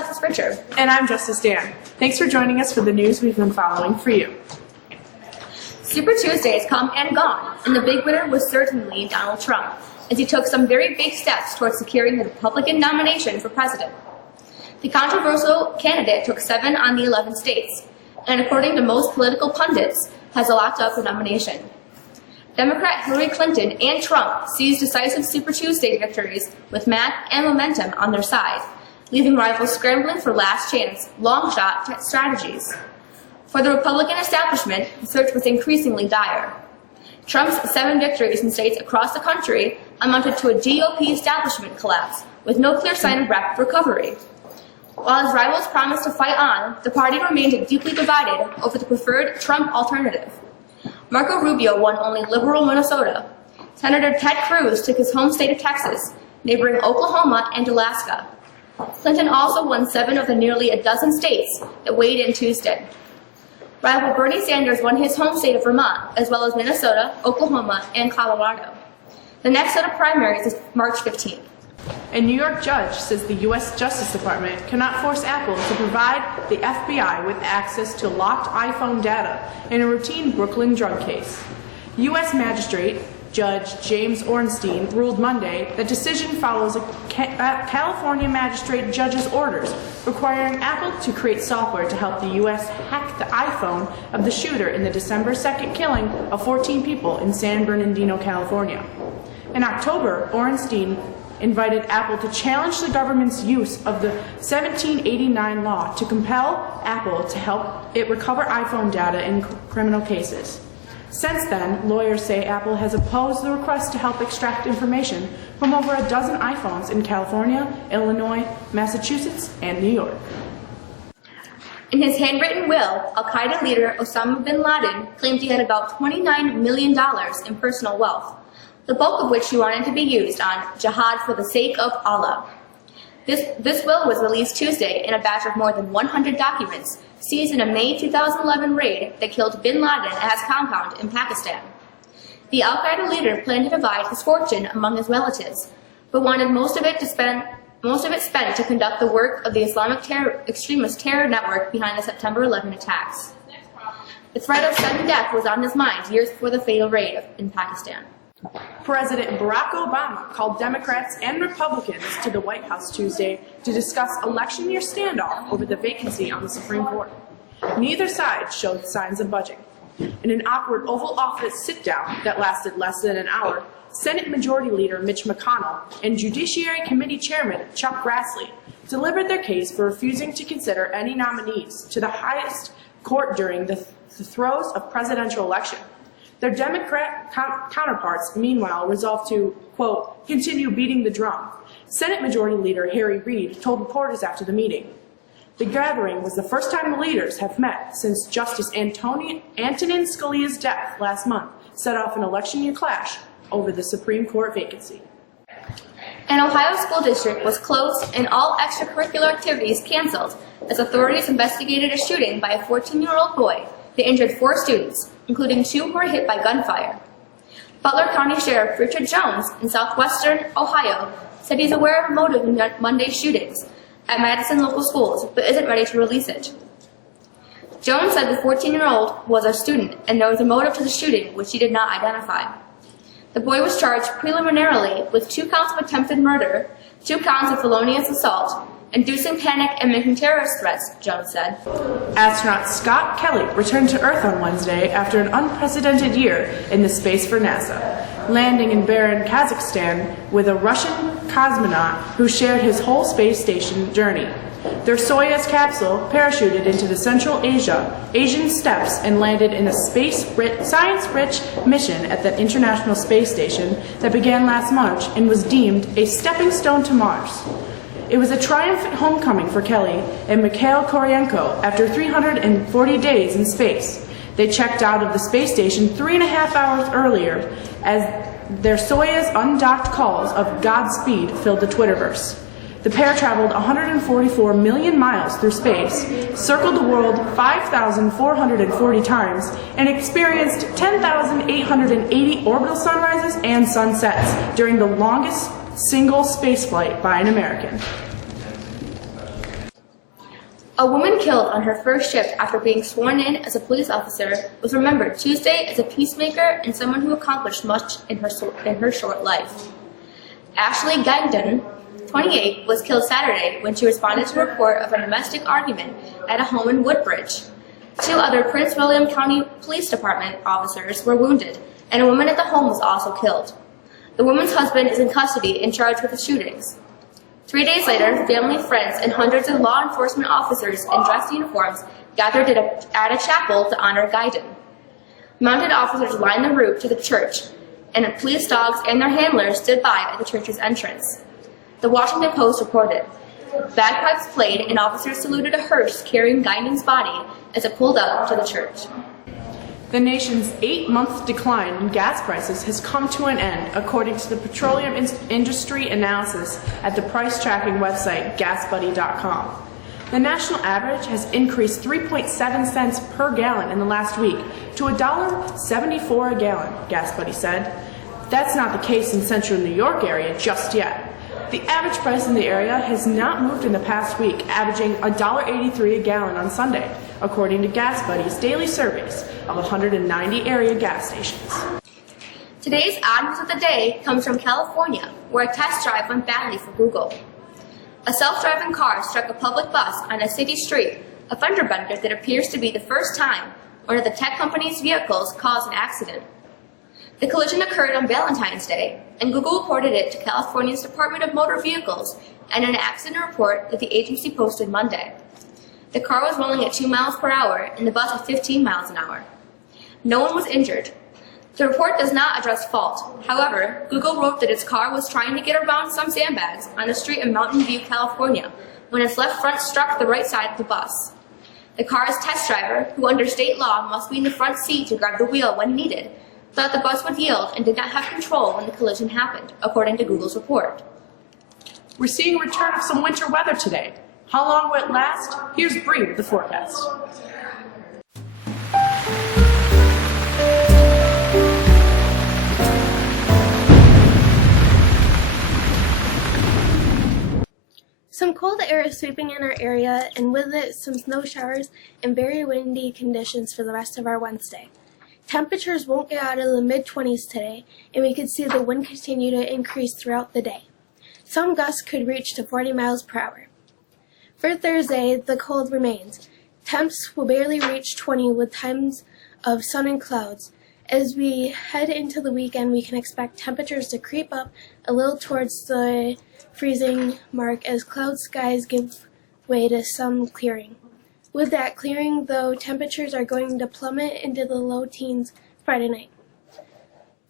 Alexis Richard. And I'm Justice Dan. Thanks for joining us for the news we've been following for you. Super Tuesday has come and gone, and the big winner was certainly Donald Trump, as he took some very big steps towards securing the Republican nomination for president. The controversial candidate took 7 on the 11 states, and according to most political pundits, has locked up the nomination. Democrat Hillary Clinton and Trump seized decisive Super Tuesday victories with math and momentum on their side, leaving rivals scrambling for last chance, long shot strategies. For the Republican establishment, the search was increasingly dire. Trump's 7 victories in states across the country amounted to a GOP establishment collapse, with no clear sign of rapid recovery. While his rivals promised to fight on, the party remained deeply divided over the preferred Trump alternative. Marco Rubio won only liberal Minnesota. Senator Ted Cruz took his home state of Texas, neighboring Oklahoma and Alaska. Clinton also won 7 of the nearly a dozen states that weighed in Tuesday. Rival Bernie Sanders won his home state of Vermont, as well as Minnesota, Oklahoma, and Colorado. The next set of primaries is March 15th. A New York judge says the U.S. Justice Department cannot force Apple to provide the FBI with access to locked iPhone data in a routine Brooklyn drug case. U.S. Magistrate Judge James Ornstein ruled Monday that decision follows a California magistrate judge's orders requiring Apple to create software to help the U.S. hack the iPhone of the shooter in the December 2nd killing of 14 people in San Bernardino, California. In October, Ornstein invited Apple to challenge the government's use of the 1789 law to compel Apple to help it recover iPhone data in criminal cases. Since then, lawyers say Apple has opposed the request to help extract information from over a dozen iPhones in California, Illinois, Massachusetts, and New York. In his handwritten will, al-Qaeda leader Osama bin Laden claimed he had about $29 million in personal wealth, the bulk of which he wanted to be used on jihad for the sake of Allah. This will was released Tuesday in a batch of more than 100 documents seized in a May 2011 raid that killed bin Laden at his compound in Pakistan. The al-Qaeda leader planned to divide his fortune among his relatives, but wanted most of it spent to conduct the work of the Islamic extremist terror network behind the September 11 attacks. The threat of sudden death was on his mind years before the fatal raid in Pakistan. President Barack Obama called Democrats and Republicans to the White House Tuesday to discuss election year standoff over the vacancy on the Supreme Court. Neither side showed signs of budging. In an awkward Oval Office sit-down that lasted less than an hour, Senate Majority Leader Mitch McConnell and Judiciary Committee Chairman Chuck Grassley delivered their case for refusing to consider any nominees to the highest court during the throes of presidential election. Their Democrat counterparts, meanwhile, resolved to, quote, continue beating the drum. Senate Majority Leader Harry Reid told reporters after the meeting. The gathering was the first time the leaders have met since Justice Antonin Scalia's death last month set off an election year clash over the Supreme Court vacancy. An Ohio school district was closed and all extracurricular activities canceled as authorities investigated a shooting by a 14-year-old boy that injured 4 students, including 2 who were hit by gunfire. Butler County Sheriff Richard Jones in southwestern Ohio said he's aware of a motive in Monday's shootings at Madison local schools, but isn't ready to release it. Jones said the 14-year-old was a student and there was a motive to the shooting which he did not identify. The boy was charged preliminarily with 2 counts of attempted murder, 2 counts of felonious assault, inducing panic and making terrorist threats, Jones said. Astronaut Scott Kelly returned to Earth on Wednesday after an unprecedented year in the space for NASA, landing in Baran, Kazakhstan, with a Russian cosmonaut who shared his whole space station journey. Their Soyuz capsule parachuted into the Central Asian steppes and landed in a science-rich mission at the International Space Station that began last March and was deemed a stepping stone to Mars. It was a triumphant homecoming for Kelly and Mikhail Koryenko after 340 days in space. They checked out of the space station 3.5 hours earlier as their Soyuz undocked calls of Godspeed filled the Twitterverse. The pair traveled 144 million miles through space, circled the world 5,440 times, and experienced 10,880 orbital sunrises and sunsets during the longest single spaceflight by an American. A woman killed on her first shift after being sworn in as a police officer was remembered Tuesday as a peacemaker and someone who accomplished much in her short life. Ashley Guyton, 28, was killed Saturday when she responded to a report of a domestic argument at a home in Woodbridge. 2 other Prince William County Police Department officers were wounded, and a woman at the home was also killed. The woman's husband is in custody and charged with the shootings. 3 days later, family, friends, and hundreds of law enforcement officers in dress uniforms gathered at a chapel to honor Guyton. Mounted officers lined the route to the church, and police dogs and their handlers stood by at the church's entrance. The Washington Post reported, bagpipes played and officers saluted a hearse carrying Guyton's body as it pulled up to the church. The nation's 8-month decline in gas prices has come to an end, according to the petroleum industry analysis at the price tracking website GasBuddy.com. The national average has increased 3.7 cents per gallon in the last week to $1.74 a gallon, GasBuddy said. That's not the case in central New York area just yet. The average price in the area has not moved in the past week, averaging $1.83 a gallon on Sunday, according to GasBuddy's daily surveys of 190 area gas stations. Today's odd news of the day comes from California, where a test drive went badly for Google. A self-driving car struck a public bus on a city street, a fender bender that appears to be the first time one of the tech company's vehicles caused an accident. The collision occurred on Valentine's Day, and Google reported it to California's Department of Motor Vehicles in an accident report that the agency posted Monday. The car was rolling at 2 miles per hour and the bus at 15 miles an hour. No one was injured. The report does not address fault. However, Google wrote that its car was trying to get around some sandbags on a street in Mountain View, California, when its left front struck the right side of the bus. The car's test driver, who under state law must be in the front seat to grab the wheel when needed, thought the bus would yield and did not have control when the collision happened, according to Google's report. We're seeing a return of some winter weather today. How long will it last? Here's Bree with the forecast. Some cold air is sweeping in our area, and with it, some snow showers and very windy conditions for the rest of our Wednesday. Temperatures won't get out of the mid-20s today, and we could see the wind continue to increase throughout the day. Some gusts could reach to 40 miles per hour. For Thursday, the cold remains. Temps will barely reach 20 with times of sun and clouds. As we head into the weekend, we can expect temperatures to creep up a little towards the freezing mark as cloud skies give way to some clearing. With that clearing, though, temperatures are going to plummet into the low teens Friday night.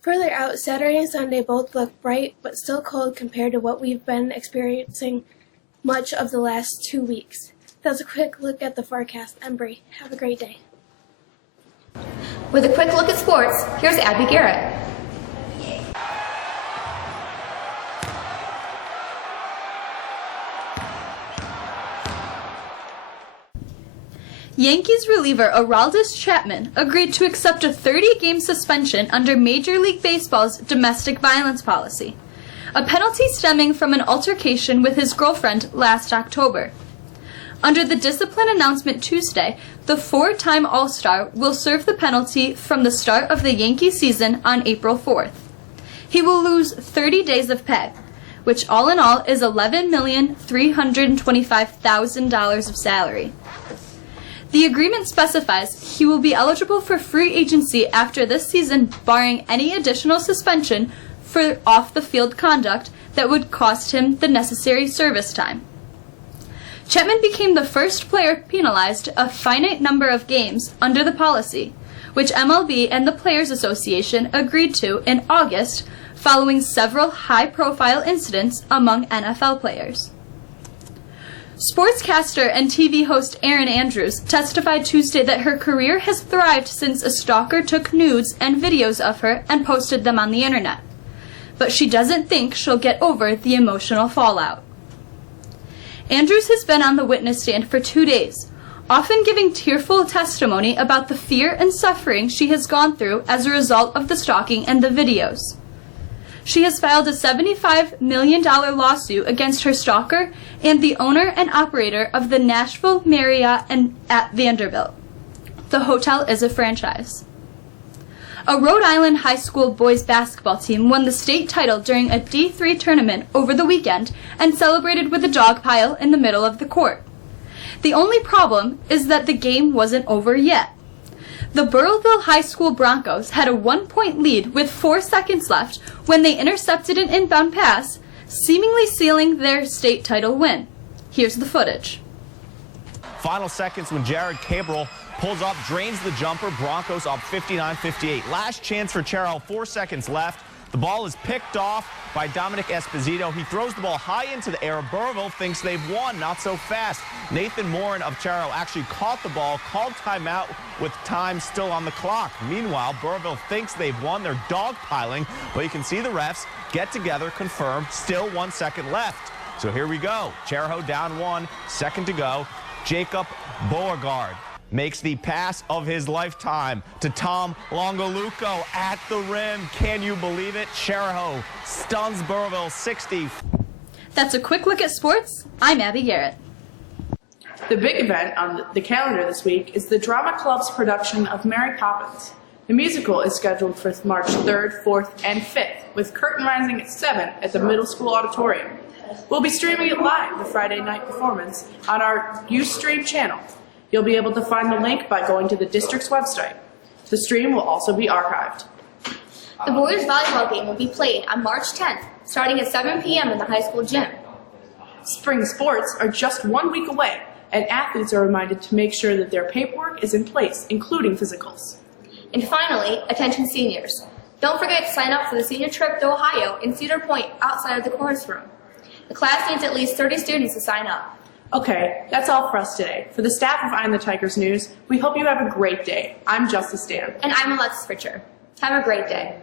Further out, Saturday and Sunday both look bright but still cold compared to what we've been experiencing much of the last 2 weeks. That's a quick look at the forecast. I'm Bree. Have a great day. With a quick look at sports, here's Abby Garrett. Yankees reliever Aroldis Chapman agreed to accept a 30-game suspension under Major League Baseball's domestic violence policy, a penalty stemming from an altercation with his girlfriend last October. Under the discipline announcement Tuesday, the 4-time All-Star will serve the penalty from the start of the Yankee season on April 4th. He will lose 30 days of pay, which all in all is $11,325,000 of salary. The agreement specifies he will be eligible for free agency after this season, barring any additional suspension for off-the-field conduct that would cost him the necessary service time. Chapman became the first player penalized a finite number of games under the policy, which MLB and the Players Association agreed to in August following several high-profile incidents among NFL players. Sportscaster and TV host Erin Andrews testified Tuesday that her career has thrived since a stalker took nudes and videos of her and posted them on the internet. But she doesn't think she'll get over the emotional fallout. Andrews has been on the witness stand for 2 days, often giving tearful testimony about the fear and suffering she has gone through as a result of the stalking and the videos. She has filed a $75 million lawsuit against her stalker and the owner and operator of the Nashville Marriott at Vanderbilt. The hotel is a franchise. A Rhode Island high school boys basketball team won the state title during a D3 tournament over the weekend and celebrated with a dog pile in the middle of the court. The only problem is that the game wasn't over yet. The Burrillville High School Broncos had a 1-point lead with 4 seconds left when they intercepted an inbound pass, seemingly sealing their state title win. Here's the footage. Final seconds when Jared Cabral pulls up, drains the jumper. Broncos up 59-58. Last chance for Charo, 4 seconds left. The ball is picked off by Dominic Esposito. He throws the ball high into the air. Burrillville thinks they've won. Not so fast. Nathan Morin of Charo actually caught the ball, called timeout with time still on the clock. Meanwhile, Burrillville thinks they've won. They're dogpiling, but you can see the refs get together, confirm, still 1 second left. So here we go. Charo down 1, second to go. Jacob Beauregard makes the pass of his lifetime to Tom Longaluco at the rim. Can you believe it? Charo stuns Burrillville 60. That's a quick look at sports. I'm Abby Garrett. The big event on the calendar this week is the Drama Club's production of Mary Poppins. The musical is scheduled for March 3rd, 4th, and 5th, with curtain rising at 7 at the Middle School Auditorium. We'll be streaming it live, the Friday night performance, on our Ustream channel. You'll be able to find the link by going to the district's website. The stream will also be archived. The boys volleyball game will be played on March 10th, starting at 7 p.m. in the high school gym. Spring sports are just 1 week away, and athletes are reminded to make sure that their paperwork is in place, including physicals. And finally, attention seniors. Don't forget to sign up for the senior trip to Ohio in Cedar Point outside of the chorus room. The class needs at least 30 students to sign up. Okay, that's all for us today. For the staff of I'm the Tigers News, we hope you have a great day. I'm Justice Dan. And I'm Alexis Fritcher. Have a great day.